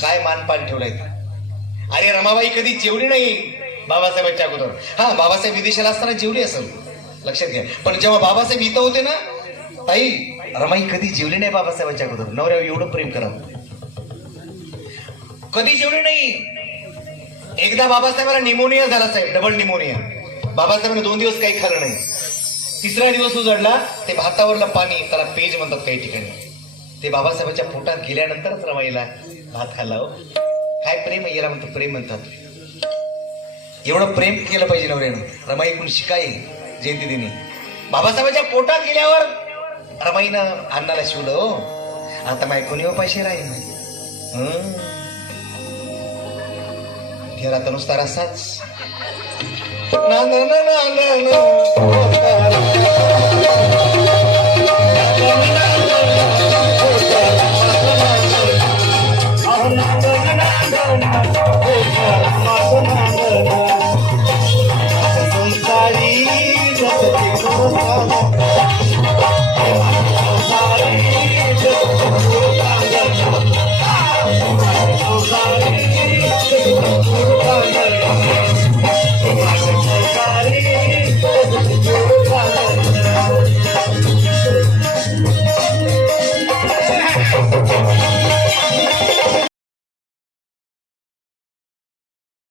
काय मानपान ठेवलाय. अरे रमाबाई कधी जेवली नाही बाबासाहेबांच्या अगोदर. हा, बाबासाहेब विदेशाला असताना जेवली असेल, लक्षात घ्या. पण जेव्हा बाबासाहेब इथं होते ना ताई, रमाई कधी जेवली नाही बाबासाहेबांच्या अगोदर. नवऱ्यावर एवढं प्रेम करा, कधी जेवली नाही. एकदा बाबासाहेबांना निमोनिया झाला साहेब, डबल निमोनिया. बाबासाहेबांनी 2 दिवस काही खाल्लं नाही. तिसरा दिवस उजडला, ते भातावरलं पाणी, त्याला पेज म्हणतात काही ठिकाणी, ते बाबासाहेबांच्या पोटात गेल्यानंतरच रमाईला भात खाल्ला. हो, काय प्रेम आहे याला म्हणतात, प्रेम म्हणतात. एवढं प्रेम केलं पाहिजे नवऱ्यानं. रमाई कोण शिकाय जयंती दिनी बाबासाहेबांच्या पोटात गेल्यावर रमाईनं अन्नाला शिवलं. हो, आता माय कोणी हो पैसे राहील. आता नुसता रसाच. संसारी